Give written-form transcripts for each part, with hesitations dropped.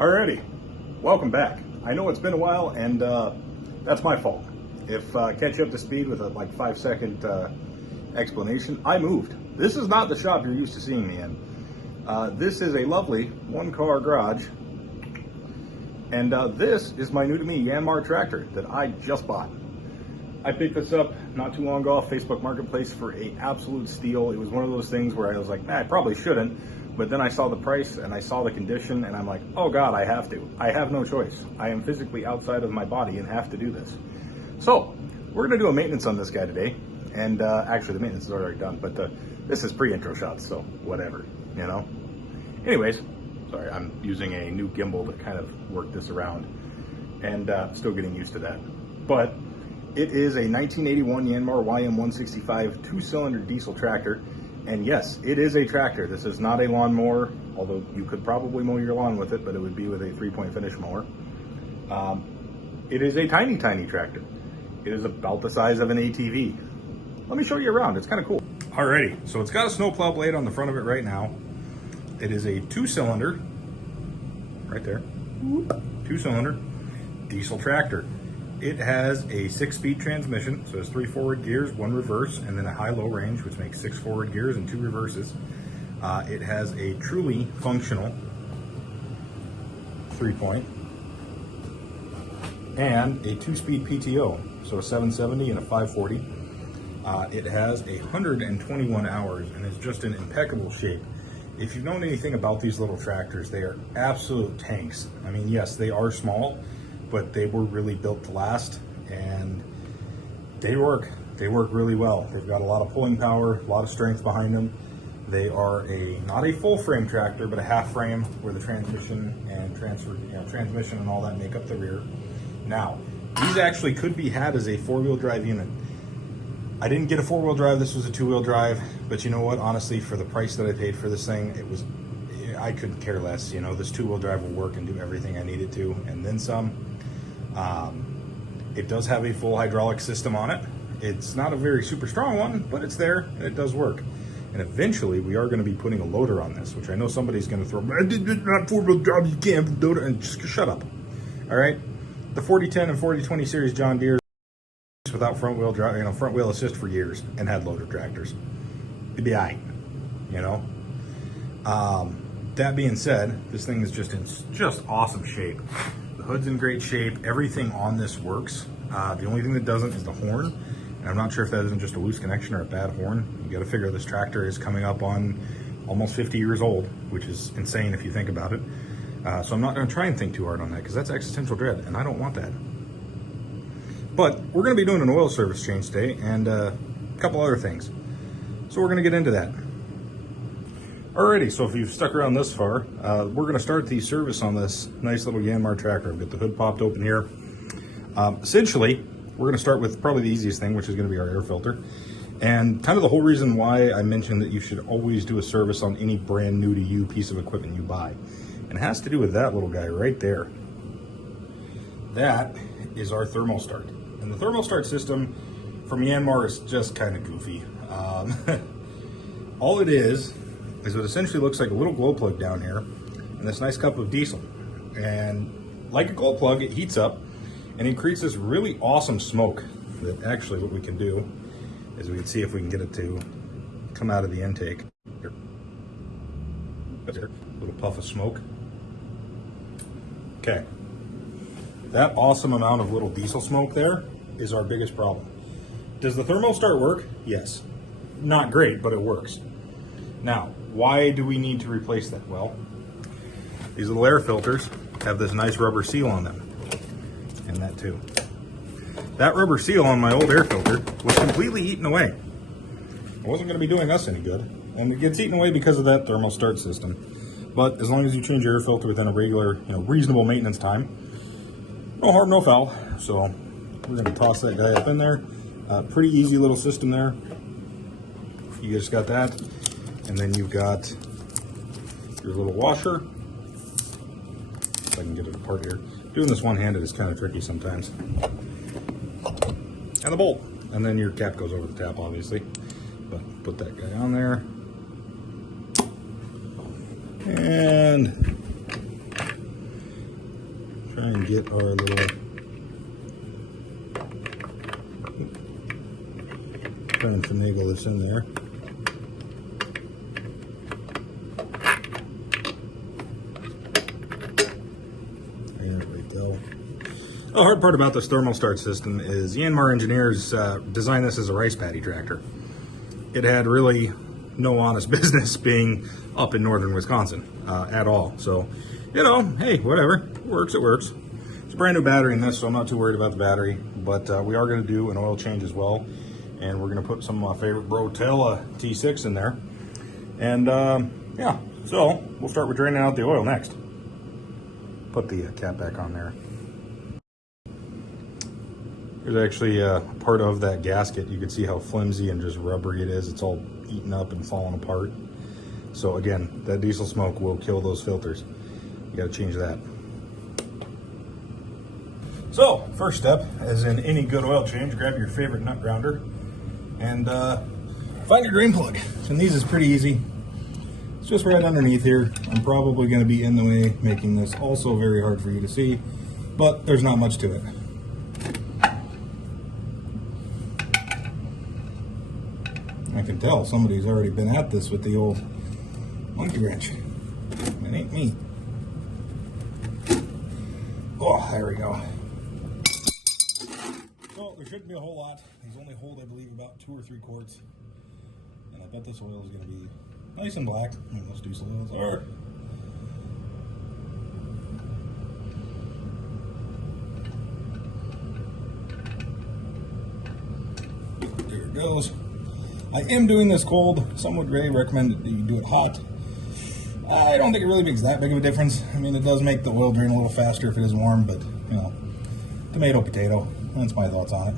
Alrighty, welcome back. I know it's been a while, and that's my fault. If catch you up to speed with a like 5-second explanation, I moved. This is not the shop you're used to seeing me in. This is a lovely one-car garage, and this is my new to me Yanmar tractor that I just bought. I picked this up not too long ago off Facebook Marketplace for an absolute steal. It was one of those things where I was like, I probably shouldn't. But then I saw the price and I saw the condition and I'm like, oh God, I have to. I have no choice. I am physically outside of my body and have to do this. So we're gonna do a maintenance on this guy today. And actually the maintenance is already done, but this is pre-intro shots, so whatever, you know? Anyways, sorry, I'm using a new gimbal to kind of work this around and still getting used to that. But it is a 1981 Yanmar YM165 2-cylinder diesel tractor. And yes, it is a tractor. This is not a lawnmower, although you could probably mow your lawn with it, but it would be with a 3-point finish mower. It is a tiny, tiny tractor. It is about the size of an ATV. Let me show you around. It's kind of cool. Alrighty, so it's got a snowplow blade on the front of it right now. It is a 2-cylinder, right there, 2-cylinder diesel tractor. It has a 6-speed transmission, so it's 3 forward gears, 1 reverse, and then a high-low range, which makes 6 forward gears and 2 reverses. It has a truly functional 3-point and a 2-speed PTO, so a 770 and a 540. It has 121 hours and is just in impeccable shape. If you've known anything about these little tractors, they are absolute tanks. I mean, yes, they are small, but they were really built to last, and they work really well. They've got a lot of pulling power, a lot of strength behind them. They are not a full frame tractor, but a half frame where the transmission and transmission and all that make up the rear. Now, these actually could be had as a 4-wheel drive unit. I didn't get a 4-wheel drive, this was a 2-wheel drive, but you know what, honestly, for the price that I paid for this thing, I couldn't care less. You know, this 2-wheel drive will work and do everything I need it to, and then some. It does have a full hydraulic system on it. It's not a very super strong one, but it's there and it does work. And eventually we are going to be putting a loader on this, which I know somebody's going to throw, I did not 4-wheel drive, you can't have a loader, and just shut up. All right. The 4010 and 4020 series John Deere without front wheel drive, front wheel assist for years and had loader tractors. It'd be all right, you know? That being said, this thing is just in awesome shape. The hood's in great shape. Everything on this works. The only thing that doesn't is the horn. And I'm not sure if that isn't just a loose connection or a bad horn. You got to figure this tractor is coming up on almost 50 years old, which is insane if you think about it. So I'm not going to try and think too hard on that because that's existential dread, and I don't want that. But we're going to be doing an oil service change today and a couple other things. So we're going to get into that. Alrighty, so if you've stuck around this far, we're going to start the service on this nice little Yanmar tractor. I've got the hood popped open here. Essentially, we're going to start with probably the easiest thing, which is going to be our air filter. And kind of the whole reason why I mentioned that you should always do a service on any brand new to you piece of equipment you buy. And it has to do with that little guy right there. That is our thermal start. And the thermal start system from Yanmar is just kind of goofy. All it is it essentially looks like a little glow plug down here and this nice cup of diesel. And like a glow plug, it heats up and it creates this really awesome smoke that actually what we can do is we can see if we can get it to come out of the intake. Here. A little puff of smoke. Okay. That awesome amount of little diesel smoke there is our biggest problem. Does the thermal start work? Yes. Not great, but it works. Now, why do we need to replace that? Well, these little air filters have this nice rubber seal on them, and that too. That rubber seal on my old air filter was completely eaten away. It wasn't going to be doing us any good, and it gets eaten away because of that thermal start system. But as long as you change your air filter within a regular, reasonable maintenance time, no harm, no foul. So we're going to toss that guy up in there. Pretty easy little system there. You just got that. And then you've got your little washer. If I can get it apart here. Doing this one-handed is kind of tricky sometimes. And the bolt. And then your cap goes over the tap, obviously. But put that guy on there. And Try and get our little, try and finagle this in there. There we go. The hard part about this thermal start system is Yanmar engineers designed this as a rice paddy tractor. It had really no honest business being up in northern Wisconsin at all. So, you know, hey, whatever, it works, it works. It's a brand new battery in this, so I'm not too worried about the battery, but we are going to do an oil change as well, and we're going to put some of my favorite Brotella T6 in there. And yeah, so we'll start with draining out the oil next. Put the cap back on there. There's actually part of that gasket. You can see how flimsy and just rubbery it is. It's all eaten up and falling apart. So again, that diesel smoke will kill those filters. You got to change that. So first step, as in any good oil change, grab your favorite nut grounder and find your drain plug. And these is pretty easy. It's just right underneath here. I'm probably going to be in the way, making this also very hard for you to see, but there's not much to it. I can tell somebody's already been at this with the old monkey wrench. It ain't me. Oh, there we go. So there shouldn't be a whole lot. These only hold, I believe, about 2 or 3 quarts. And I bet this oil is going to be nice and black. I mean, most diesel oils are. There it goes. I am doing this cold. Some would really recommend that you do it hot. I don't think it really makes that big of a difference. I mean, it does make the oil drain a little faster if it is warm, but, you know, tomato, potato. That's my thoughts on it.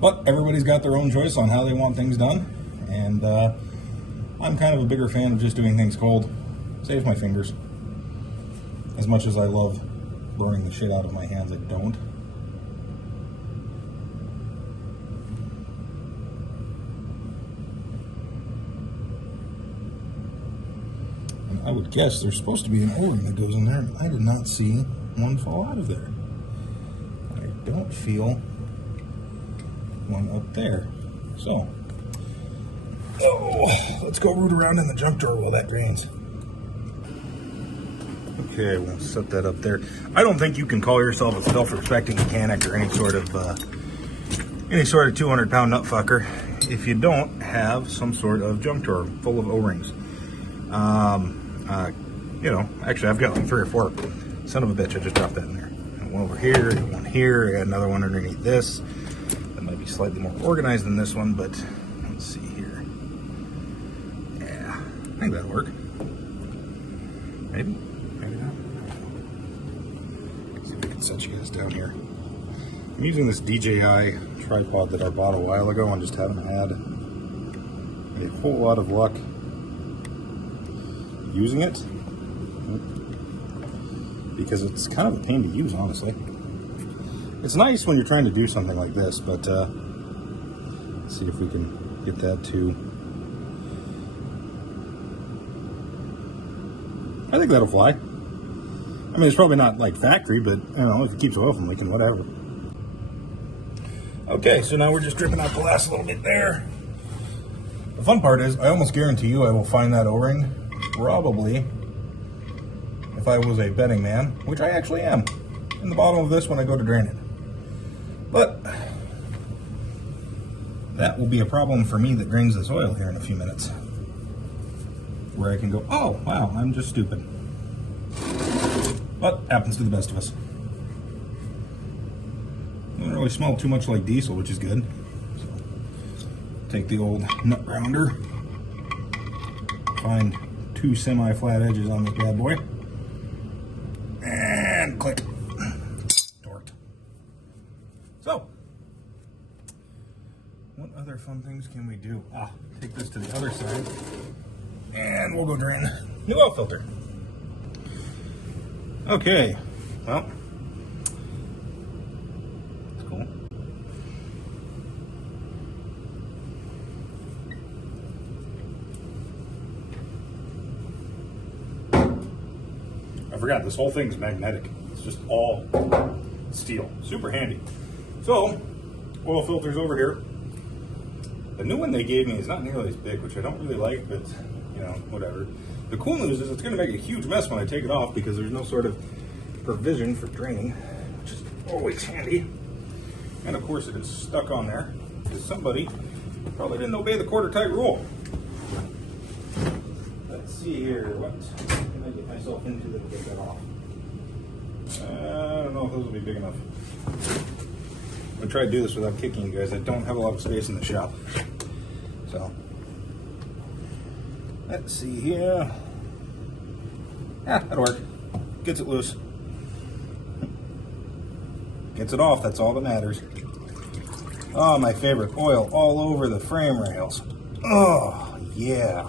But everybody's got their own choice on how they want things done, and I'm kind of a bigger fan of just doing things cold. Saves my fingers. As much as I love burning the shit out of my hands, I don't. I would guess there's supposed to be an O-ring that goes in there, but I did not see one fall out of there. I don't feel one up there. So, let's go root around in the junk drawer while that drains. Okay, we'll set that up there. I don't think you can call yourself a self-respecting mechanic or any sort of 200-pound nut fucker if you don't have some sort of junk drawer full of O-rings. You know, actually I've got like 3 or 4. Son of a bitch, I just dropped that in there. One over here, one here, I got another one underneath this. That might be slightly more organized than this one, but let's see here. Yeah, I think that'll work. Maybe, maybe not. Let's see if we can set you guys down here. I'm using this DJI tripod that I bought a while ago and just haven't had a whole lot of luck using it, because it's kind of a pain to use, honestly. It's nice when you're trying to do something like this, but let's see if we can get that to. I think that'll fly. I mean, it's probably not like factory, but you know, if it keeps oil from leaking, whatever. Okay, so now we're just dripping out the last little bit there. The fun part is, I almost guarantee you I will find that O-ring probably, if I was a betting man, which I actually am, in the bottom of this when I go to drain it. But that will be a problem for me that drains this oil here in a few minutes, where I can go, oh wow, I'm just stupid. But happens to the best of us. Doesn't really smell too much like diesel, which is good. So, take the old nut grounder, find 2 semi-flat edges on this bad boy, and click. Torqued. So, what other fun things can we do? Take this to the other side, and we'll go drain new oil filter. Okay, well, that's cool. I forgot, this whole thing's magnetic. It's just all steel. Super handy. So, oil filters over here. The new one they gave me is not nearly as big, which I don't really like, but, you know, whatever. The cool news is it's going to make a huge mess when I take it off because there's no sort of provision for draining, which is always handy. And of course it is stuck on there because somebody probably didn't obey the quarter tight rule. Let's see here, what can I get myself into to get that off? I don't know if those will be big enough. I'm going to try to do this without kicking you guys. I don't have a lot of space in the shop. So, let's see here. Yeah, that'll work. Gets it loose. Gets it off, that's all that matters. Oh, my favorite, oil all over the frame rails. Oh, yeah.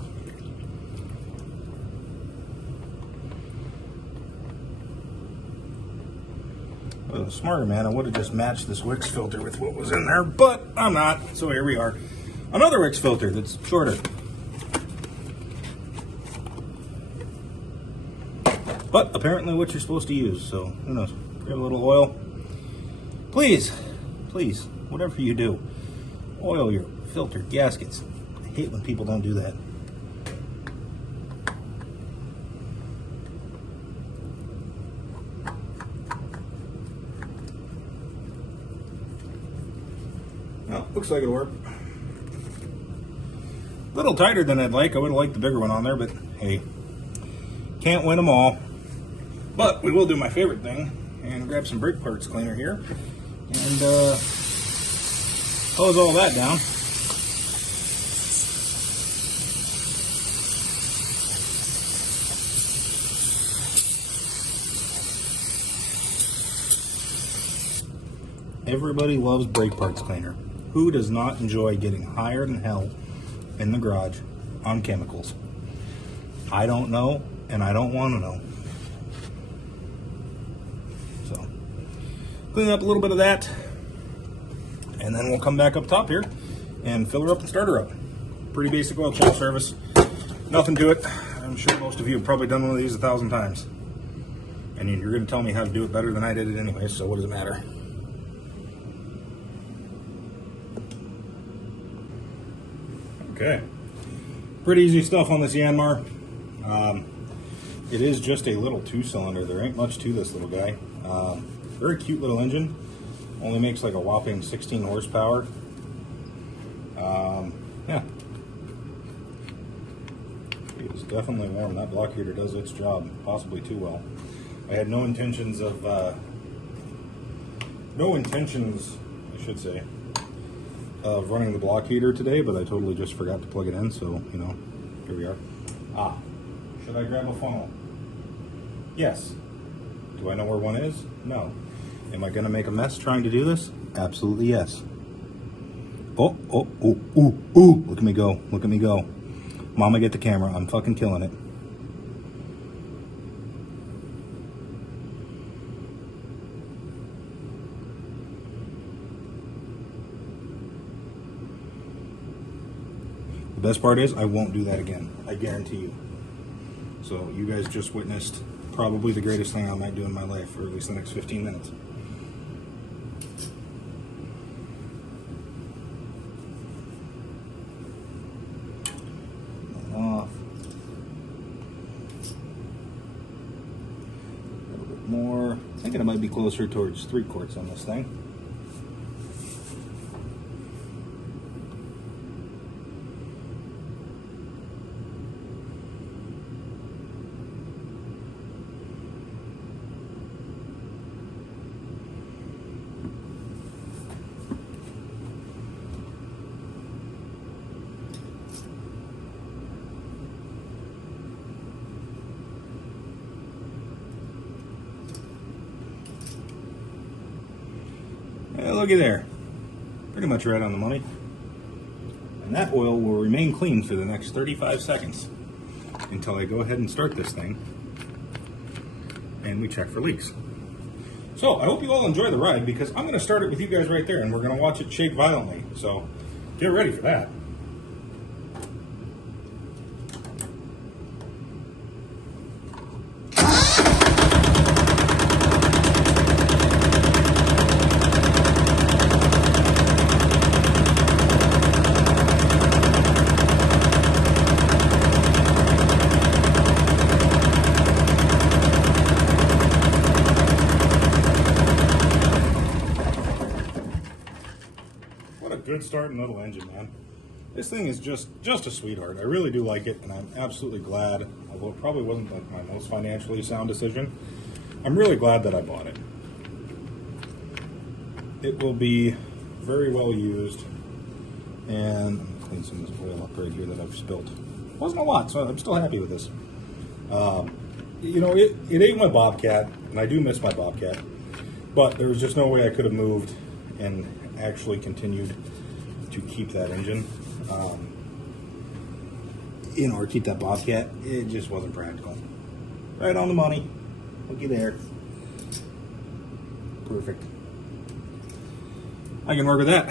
If I was a smarter man, I would have just matched this Wix filter with what was in there, but I'm not, so here we are. Another Wix filter that's shorter. But apparently what you're supposed to use, so who knows. Grab a little oil. Please, please, whatever you do, oil your filter gaskets. I hate when people don't do that. Well, looks like it'll work. A little tighter than I'd like. I would have liked the bigger one on there, but hey, can't win them all. But we will do my favorite thing and grab some brake parts cleaner here and hose all that down. Everybody loves brake parts cleaner. Who does not enjoy getting higher than hell in the garage on chemicals? I don't know, and I don't want to know. So, clean up a little bit of that, and then we'll come back up top here and fill her up and start her up. Pretty basic oil change service. Nothing to it. I'm sure most of you have probably done one of these 1,000 times. And you're going to tell me how to do it better than I did it anyway, so what does it matter? Okay, pretty easy stuff on this Yanmar. It is just a little 2-cylinder. There ain't much to this little guy. Very cute little engine. Only makes like a whopping 16 horsepower. Yeah, it's definitely warm. That block heater does its job, possibly too well. I had no intentions, I should say, of running the block heater today, but I totally just forgot to plug it in, so, you know, here we are. Should I grab a funnel? Yes. Do I know where one is? No. Am I going to make a mess trying to do this? Absolutely yes. Oh, look at me go, look at me go. Mama, get the camera, I'm fucking killing it. The best part is I won't do that again. I guarantee you. So you guys just witnessed probably the greatest thing I might do in my life for at least the next 15 minutes. Off. A little bit more. I'm thinking I might be closer towards 3/4 on this thing. Looky there, pretty much right on the money. And that oil will remain clean for the next 35 seconds until I go ahead and start this thing and we check for leaks. So I hope you all enjoy the ride because I'm going to start it with you guys right there and we're going to watch it shake violently. So get ready for that. good starting little engine, man. This thing is just a sweetheart. I really do like it, and I'm absolutely glad, although it probably wasn't like my most financially sound decision, I'm really glad that I bought it. It will be very well used, and I'm gonna clean some of this oil up right here that I've spilled. Wasn't a lot, so I'm still happy with this. You know, it ain't my Bobcat, and I do miss my Bobcat, but there was just no way I could have moved and actually continued to keep that engine, you know, or keep that Bobcat. It just wasn't practical. Right on the money. Looky there. Perfect. I can work with that.